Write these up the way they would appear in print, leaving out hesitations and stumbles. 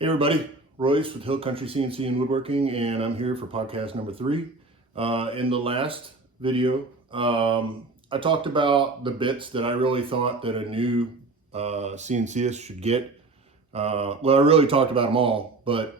Hey everybody, Royce with Hill Country CNC and Woodworking, and I'm here for podcast number 3. In the last video, I talked about the bits that I really thought that a new CNCist should get. Well, I really talked about them all, but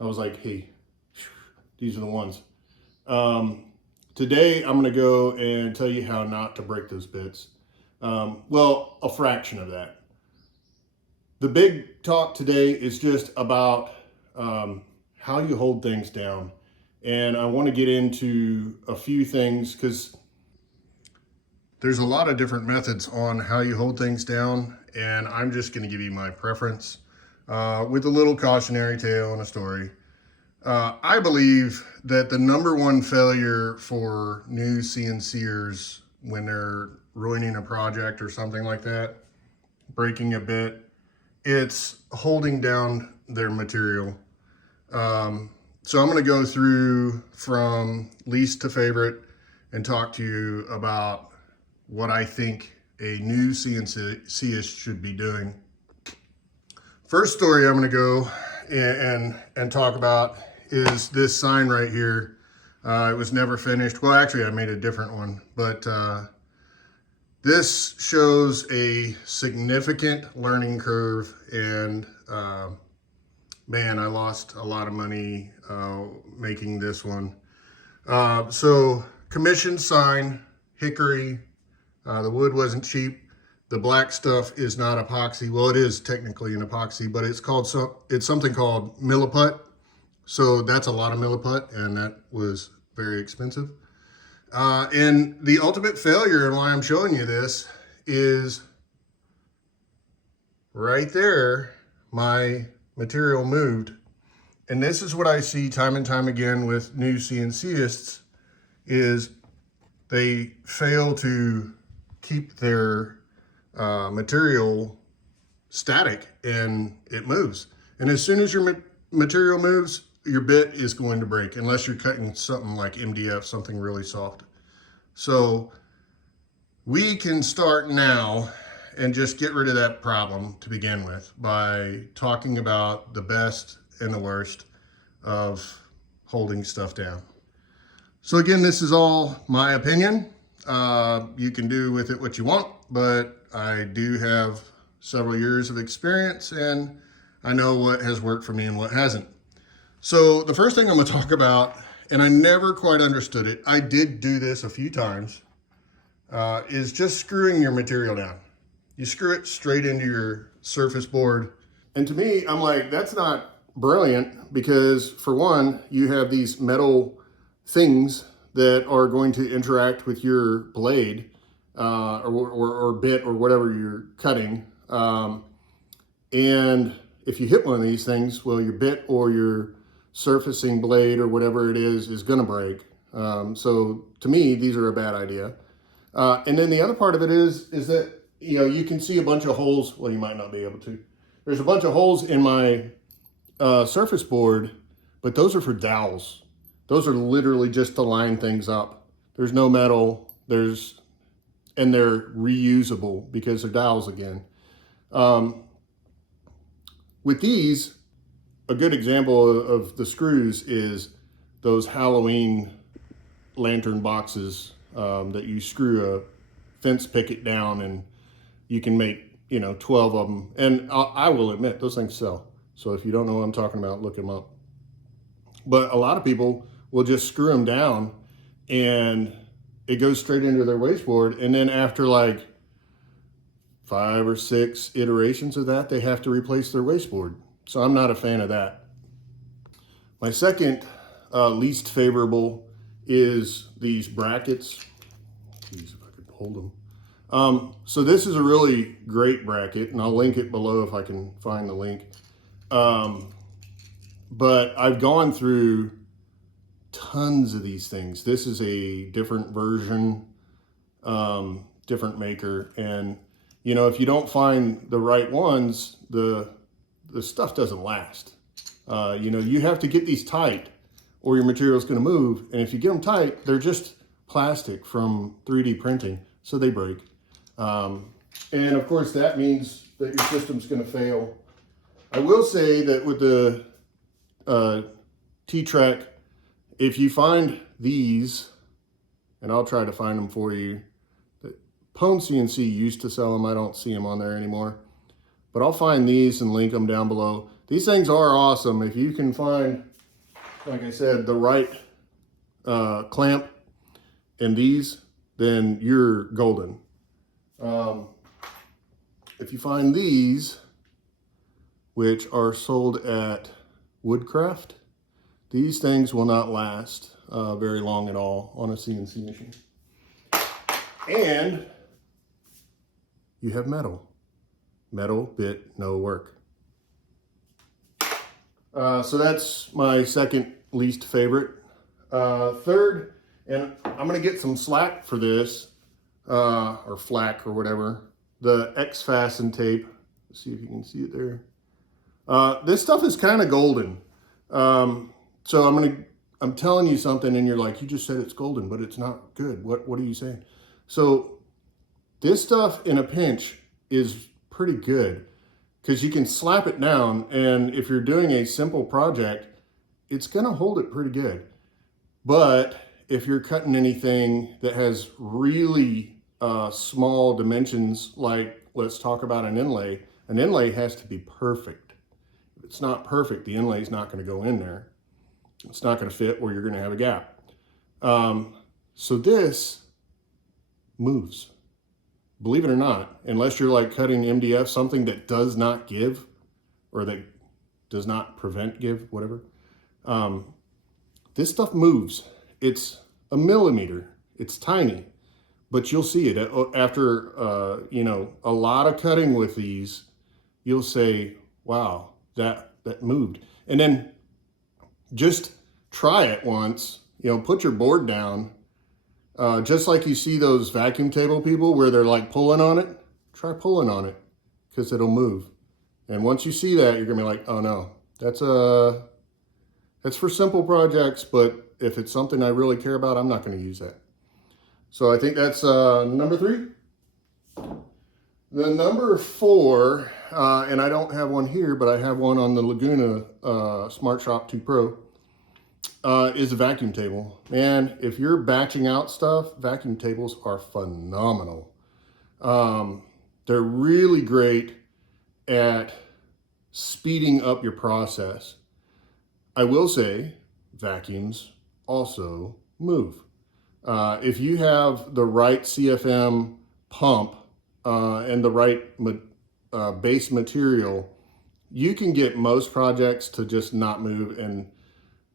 I was like, hey, these are the ones. Today, I'm going to go and tell you how not to break those bits. Well, a fraction of that. The big talk today is just about how you hold things down. And I want to get into a few things because there's a lot of different methods on how you hold things down. And I'm just going to give you my preference with a little cautionary tale and a story. I believe that the number one failure for new CNCers when they're ruining a project or something like that, breaking a bit, it's holding down their material. So I'm going to go through from least to favorite and talk to you about what I think a new CNCist should be doing. First story I'm going to go and talk about is this sign right here. It was never finished. Well, actually, I made a different one, but this shows a significant learning curve, and man, I lost a lot of money making this one. So commission sign, hickory, the wood wasn't cheap. The black stuff is not epoxy. Well, it is technically an epoxy, but it's something called milliput. So that's a lot of milliput, and that was very expensive. And the ultimate failure, and why I'm showing you this, is right there, my material moved. And this is what I see time and time again with new CNCists, is they fail to keep their material static, and it moves. And as soon as your material moves, your bit is going to break, unless you're cutting something like MDF, something really soft. So we can start now and just get rid of that problem to begin with by talking about the best and the worst of holding stuff down. So again, this is all my opinion. You can do with it what you want, but I do have several years of experience and I know what has worked for me and what hasn't. So the first thing I'm going to talk about, and I never quite understood it, I did do this a few times, is just screwing your material down. You screw it straight into your surface board. And to me, I'm like, that's not brilliant, because for one, you have these metal things that are going to interact with your blade or bit or whatever you're cutting. And if you hit one of these things, well, your bit or your surfacing blade or whatever it is going to break. So to me, these are a bad idea. And then the other part of it is that, you know, you can see a bunch of holes. Well, you might not be able to. There's a bunch of holes in my surface board, but those are for dowels. Those are literally just to line things up. There's no metal. And they're reusable because they're dowels again. With these, a good example of the screws is those Halloween lantern boxes that you screw a fence picket down, and you can make, 12 of them. And I will admit, those things sell. So if you don't know what I'm talking about, look them up. But a lot of people will just screw them down and it goes straight into their wasteboard. And then after like 5 or 6 iterations of that, they have to replace their wasteboard. So I'm not a fan of that. My second least favorable is these brackets. Geez, if I could hold them. So this is a really great bracket, and I'll link it below if I can find the link. But I've gone through tons of these things. This is a different version, different maker. And, if you don't find the right ones, the stuff doesn't last. You have to get these tight or your material is going to move. And if you get them tight, they're just plastic from 3D printing, so they break. And of course, that means that your system's going to fail I will say that with the T-Track, if you find these, and I'll try to find them for you. Pwn CNC used to sell them. I don't see them on there anymore. But I'll find these and link them down below. These things are awesome. If you can find, like I said, the right clamp and these, then you're golden. If you find these, which are sold at Woodcraft, these things will not last very long at all on a CNC machine. And you have metal. Metal bit, no work. So that's my second least favorite. Third, and I'm gonna get some slack for this, or flack or whatever, the X-Fasten tape. Let's see if you can see it there. This stuff is kind of golden. So I'm telling you something and you're like, you just said it's golden, but it's not good. What are you saying? So this stuff in a pinch is pretty good because you can slap it down, and if you're doing a simple project, it's gonna hold it pretty good. But if you're cutting anything that has really small dimensions, like let's talk about an inlay has to be perfect. If it's not perfect, the inlay is not gonna go in there. It's not gonna fit, or you're gonna have a gap. So this moves. Believe it or not, unless you're like cutting MDF, something that does not give, or that does not prevent give, whatever. This stuff moves. It's a millimeter. It's tiny, but you'll see it after you know, a lot of cutting with these. You'll say, "Wow, that moved." And then just try it once. You know, put your board down. Just like you see those vacuum table people where they're like pulling on it, try pulling on it because it'll move. And once you see that, you're gonna be like, oh no, that's for simple projects, but if it's something I really care about, I'm not gonna use that. So I think that's number 3. The number 4, and I don't have one here, but I have one on the Laguna Smart Shop 2 Pro. Is a vacuum table. Man, if you're batching out stuff, vacuum tables are phenomenal. They're really great at speeding up your process. I will say vacuums also move. If you have the right CFM pump and the right base material, you can get most projects to just not move. And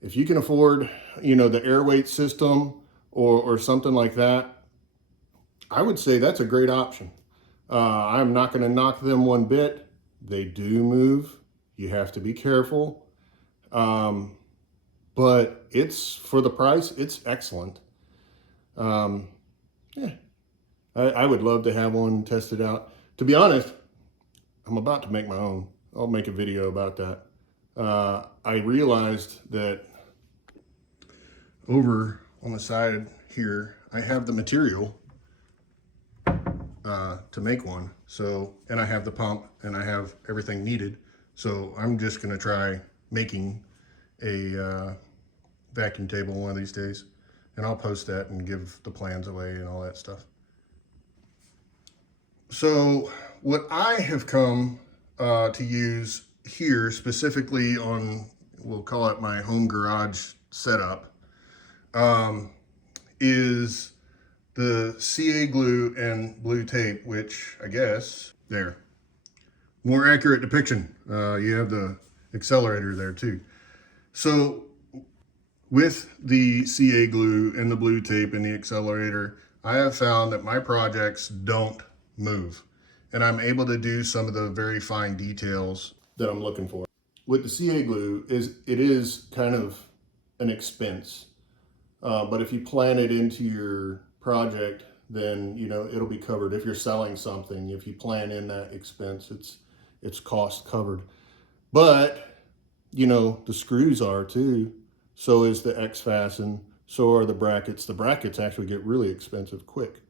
if you can afford, you know, the air weight system or something like that, I would say that's a great option. I'm not going to knock them one bit. They do move. You have to be careful. But it's, for the price, it's excellent. Yeah, I would love to have one tested out. To be honest, I'm about to make my own. I'll make a video about that. I realized that over on the side here, I have the material to make one. So, and I have the pump and I have everything needed. So I'm just gonna try making a vacuum table one of these days, and I'll post that and give the plans away and all that stuff. So what I have come to use here, specifically on, we'll call it my home garage setup, is the CA glue and blue tape, which I guess, there, more accurate depiction. You have the accelerator there too. So with the CA glue and the blue tape and the accelerator, I have found that my projects don't move, and I'm able to do some of the very fine details that I'm looking for. With the CA glue, it is kind of an expense. But if you plan it into your project, then, you know, it'll be covered. If you're selling something, if you plan in that expense, it's cost covered. But, you know, the screws are too. So is the X-Fasten, so are the brackets. The brackets actually get really expensive quick.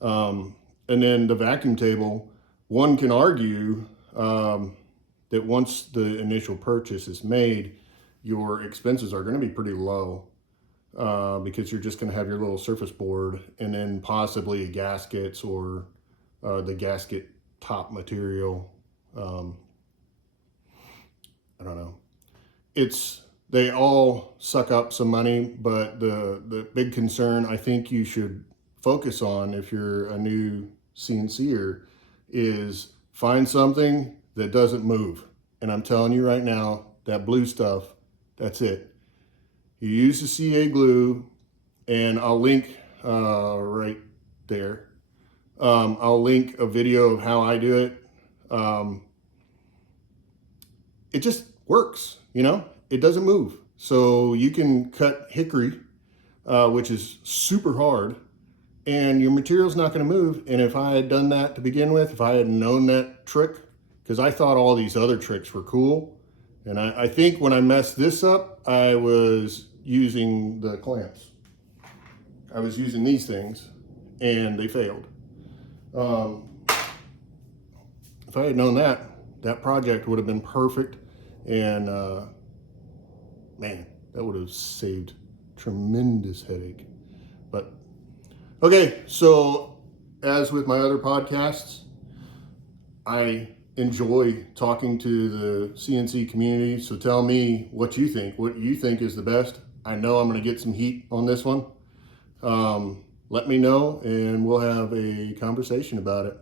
And then the vacuum table, one can argue, that once the initial purchase is made, your expenses are going to be pretty low, because you're just going to have your little surface board and then possibly gaskets or the gasket top material. I don't know. They all suck up some money, but the big concern I think you should focus on if you're a new CNCer is find something that doesn't move. And I'm telling you right now, that blue stuff, that's it. You use the CA glue, and I'll link right there. I'll link a video of how I do it. It just works, you know? It doesn't move. So you can cut hickory, which is super hard, and your material's not going to move. And if I had done that to begin with, if I had known that trick, because I thought all these other tricks were cool, and I think when I messed this up, I was using the clamps. I was using these things, and they failed. If I had known that, that project would have been perfect, and man, that would have saved tremendous headache. But okay, so as with my other podcasts, I enjoy talking to the CNC community. So tell me what you think is the best. I know I'm going to get some heat on this one. Let me know and we'll have a conversation about it.